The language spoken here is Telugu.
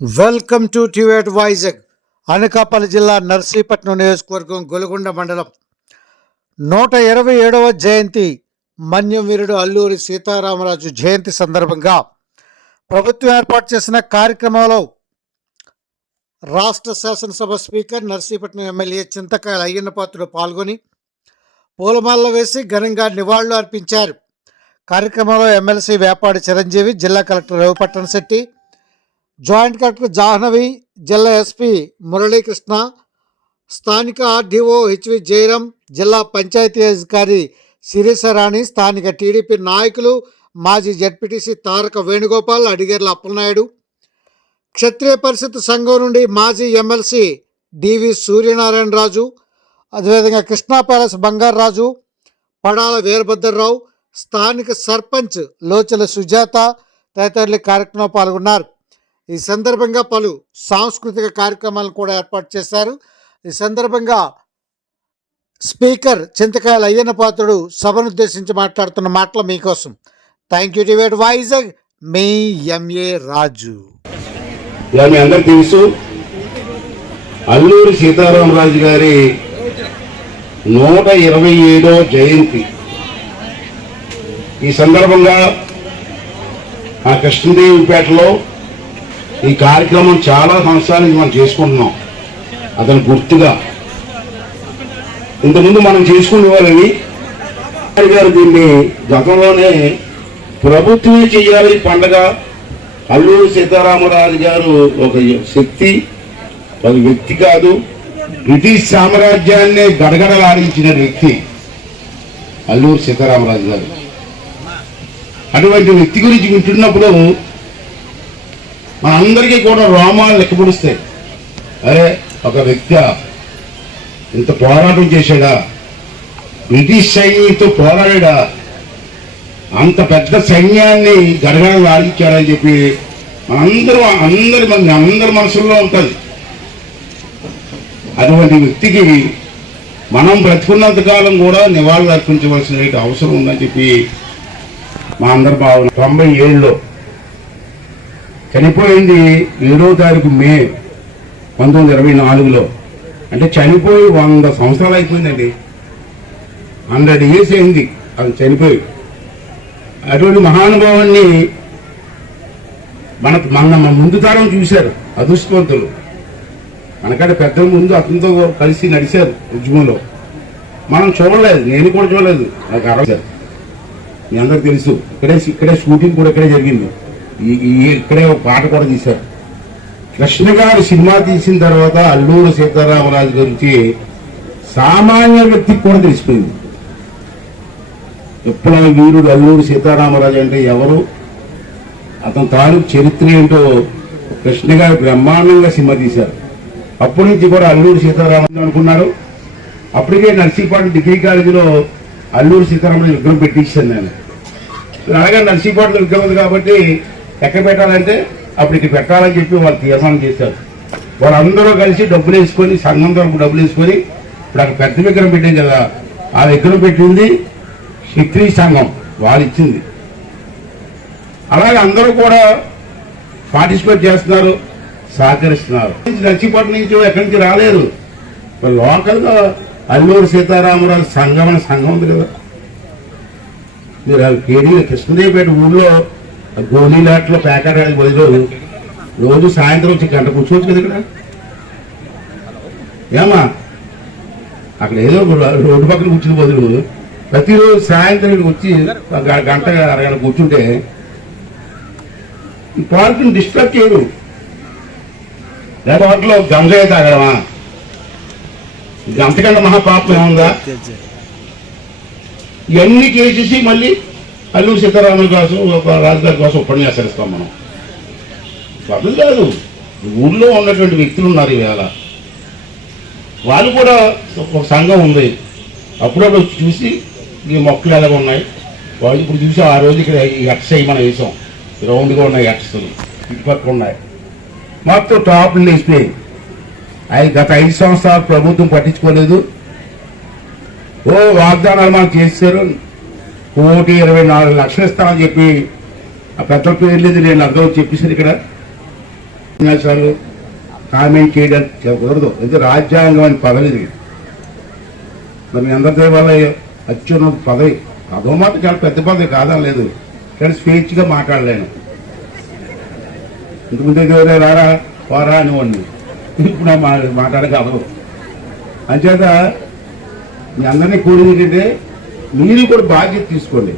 వెల్కమ్ టు టివేట్ వైజాగ్ అనకాపల్లి జిల్లా నర్సీపట్నం నియోజకవర్గం గొలుగొండ మండలం. నూట ఇరవై ఏడవ జయంతి మన్యం వీరుడు అల్లూరి సీతారామరాజు జయంతి సందర్భంగా ప్రభుత్వం ఏర్పాటు చేసిన కార్యక్రమంలో రాష్ట్ర శాసనసభ స్పీకర్ నర్సీపట్నం ఎమ్మెల్యే చింతకాయల అయ్యన్నపాత్రుడు పాల్గొని పూలమాలలో వేసి ఘనంగా నివాళులు అర్పించారు. కార్యక్రమంలో ఎమ్మెల్సీ వేపాడి చిరంజీవి జిల్లా collector Ravipattana Shetti joint collector Jahnavi జిల్లా ఎస్పీ మురళీకృష్ణ స్థానిక ఆర్డీఓ హెచ్వి జయరాం జిల్లా పంచాయతీ అధికారి శిరీసరాణి స్థానిక టీడీపీ నాయకులు మాజీ జడ్పీటీసీ తారక వేణుగోపాల్ అడిగేర్ల అప్పలనాయుడు. క్షత్రియ పరిషత్ సంఘం నుండి మాజీ ఎమ్మెల్సీ డివి సూర్యనారాయణ రాజు అదేవిధంగా కృష్ణా ప్యాలెస్ బంగారాజు పడాల వీరభద్రరావు స్థానిక సర్పంచ్ లోచల సుజాత తదితరులు కార్యక్రమంలో పాల్గొన్నారు. ఈ సందర్భంగా పలు సాంస్కృతిక కార్యక్రమాలను కూడా ఏర్పాటు చేశారు. ఈ సందర్భంగా స్పీకర్ చింతకాయల అయ్యన్న పాత్రుడు సభను ఉద్దేశించి మాట్లాడుతున్న మాటలు మీకోసం. థ్యాంక్ యూ డివేట్ వైజాగ్ మీ ఎంఏ రాజు. ఇలా మీ అందరికి తెలుసు అల్లూరి సీతారామరాజు గారి నూట ఇరవై ఏడో జయంతి. ఈ సందర్భంగా ఆ కృష్ణదేవిపేటలో ఈ కార్యక్రమం చాలా సంవత్సరాల నుంచి మనం చేసుకుంటున్నాం. అతను గుర్తుగా. ఇంతకుముందు మనం చేసుకునేవాళ్ళని గారు దీన్ని గతంలోనే ప్రభుత్వమే చేయాలి పండగ. అల్లూరు సీతారామరాజు గారు ఒక శక్తి ఒక వ్యక్తి కాదు. బ్రిటిష్ సామ్రాజ్యాన్ని గడగడలాడించిన వ్యక్తి అల్లూరు సీతారామరాజు గారు. అటువంటి వ్యక్తి గురించి వింటున్నప్పుడు మనందరికీ కూడా రోమాలు లెక్కపొడుస్తాయి. అరే ఒక వ్యక్తి ఇంత పోరాటం చేశాడా? బ్రిటిష్ సైన్యంతో పోరాడా అంత పెద్ద సైన్యాన్ని గడగడ లాడించాడని చెప్పి మనందరూ అందరి మంది అందరి మనసుల్లో ఉంటుంది. అటువంటి వ్యక్తికి మనం బ్రతుకున్నంత కాలం కూడా నివాళులు అర్పించవలసిన అవసరం ఉందని చెప్పి మా అందరి భావన. తొంభై ఏళ్ళలో చనిపోయింది ఏడో తారీఖు మే పంతొమ్మిది ఇరవై నాలుగులో. అంటే చనిపోయి వంద సంవత్సరాలు అయిపోయిందండి. హండ్రెడ్ ఇయర్స్ అయింది అది చనిపోయి. అటువంటి మహానుభావాన్ని మన మన ముందు తరం చూశారు అదృష్టవంతులు. మనకంటే పెద్దల ముందు అతనితో కలిసి నడిచారు ఉద్యమంలో. మనం చూడలేదు నేను కూడా చూడలేదు. నాకు అరవై మీ అందరికి తెలుసు ఇక్కడే ఇక్కడే షూటింగ్ కూడా ఇక్కడే జరిగింది. ఇక్కడే ఒక పాట కూడా తీశారు. కృష్ణ గారు సినిమా తీసిన తర్వాత అల్లూరు సీతారామరాజు గురించి సామాన్య వ్యక్తికి కూడా తెలిసిపోయింది. విప్లవ వీరుడు అల్లూరు సీతారామరాజు అంటే ఎవరు? అతని తాలూకు చరిత్ర ఏంటో కృష్ణ గారు బ్రహ్మాండంగా సినిమా తీశారు. అప్పటి నుంచి కూడా అల్లూరు సీతారామరాజు అనుకున్నారు. అప్పటికే నర్సీపాటు డిగ్రీ కాలేజీలో అల్లూరు సీతారామరాజు విగ్రహం పెట్టించాను నేను. అలాగే నర్సీపాటు విగ్రహం ఉంది కాబట్టి ఎక్కడ పెట్టాలంటే అప్పుడు ఇక్కడ పెట్టాలని చెప్పి వాళ్ళు తీర్మానం చేశారు. వాళ్ళందరూ కలిసి డబ్బులు వేసుకొని సంఘం తరపు డబ్బులు వేసుకొని ఇప్పుడు అక్కడ పెద్ద విగ్రహం పెట్టింది కదా ఆ విగ్రహం పెట్టింది క్షత్రియ సంఘం వాళ్ళు ఇచ్చింది. అలాగే అందరూ కూడా పార్టిసిపేట్ చేస్తున్నారు సహకరిస్తున్నారు. నచ్చిపట్నం నుంచి ఎక్కడి నుంచి రాలేరు లోకల్గా అల్లూరు సీతారామరాజు సంఘం అనే సంఘం ఉంది కదా. మీరు కేడీ కృష్ణదేవిపేట ఊళ్ళో గోళీలాట్లో ప్యాకెట్ ఆడి బదులు రోజు సాయంత్రం వచ్చి గంట కూర్చోవచ్చు కదా ఇక్కడ? ఏమా అక్కడ ఏదో రోడ్డు పక్కన కూర్చుని బదులు ప్రతిరోజు సాయంత్రం ఇక్కడికి వచ్చి గంట అరగంట కూర్చుంటే ఈ పార్కుని డిస్టర్బ్ చేయరు. లేదా వాటిలో గంజాయి తాగడమా? ఇది అంతకంటే మహాపాపం ఏముందా? ఇవన్నీ చేసేసి మళ్ళీ? అల్లూరు సీతారాముల కోసం ఒక రాజుగారి కోసం ఉపన్యాసాలు ఇస్తాం మనం. అది కాదు ఊళ్ళో ఉన్నటువంటి వ్యక్తులు ఉన్నారు ఈవేళ వాళ్ళు కూడా ఒక సంఘం ఉంది. అప్పుడప్పుడు చూసి ఈ మొక్కలు ఎలాగ ఉన్నాయి? వాళ్ళు ఇప్పుడు చూసి ఆ రోజు ఇక్కడ ఈ ఎక్స్ అయ్యి మనం వేసాం. రౌండ్గా ఉన్నాయి ఎక్స్లు ఇటుపక్క ఉన్నాయి. మొత్తం టాప్లు లేచిపోయాయి అవి గత ఐదు సంవత్సరాలు ప్రభుత్వం పట్టించుకోలేదు. ఓ వాగ్దానాలు మనం చేశారు. కోటి ఇరవై నాలుగు లక్షలు ఇస్తామని చెప్పి ఆ పెద్ద పేర్లేదు నేను అర్థం చెప్పేసారు ఇక్కడ. ఉపన్యాసాలు కామెంట్ చేయడం కుదరదు ఇది రాజ్యాంగం అని పదవి ఇది. మరి మీ అందరి వల్ల అత్యున్న పదవి. అదో మాట చాలా పెద్ద పదవి కాదని లేదు. కానీ స్వేచ్ఛగా మాట్లాడలేను. ఇంతకుముందు ఎవరే రారా? పోరా అనివ్వండి ఇప్పుడు నా అంచేత మీ అందరినీ కూడింది ఏంటంటే మీరు కూడా బాధ్యత తీసుకోండి.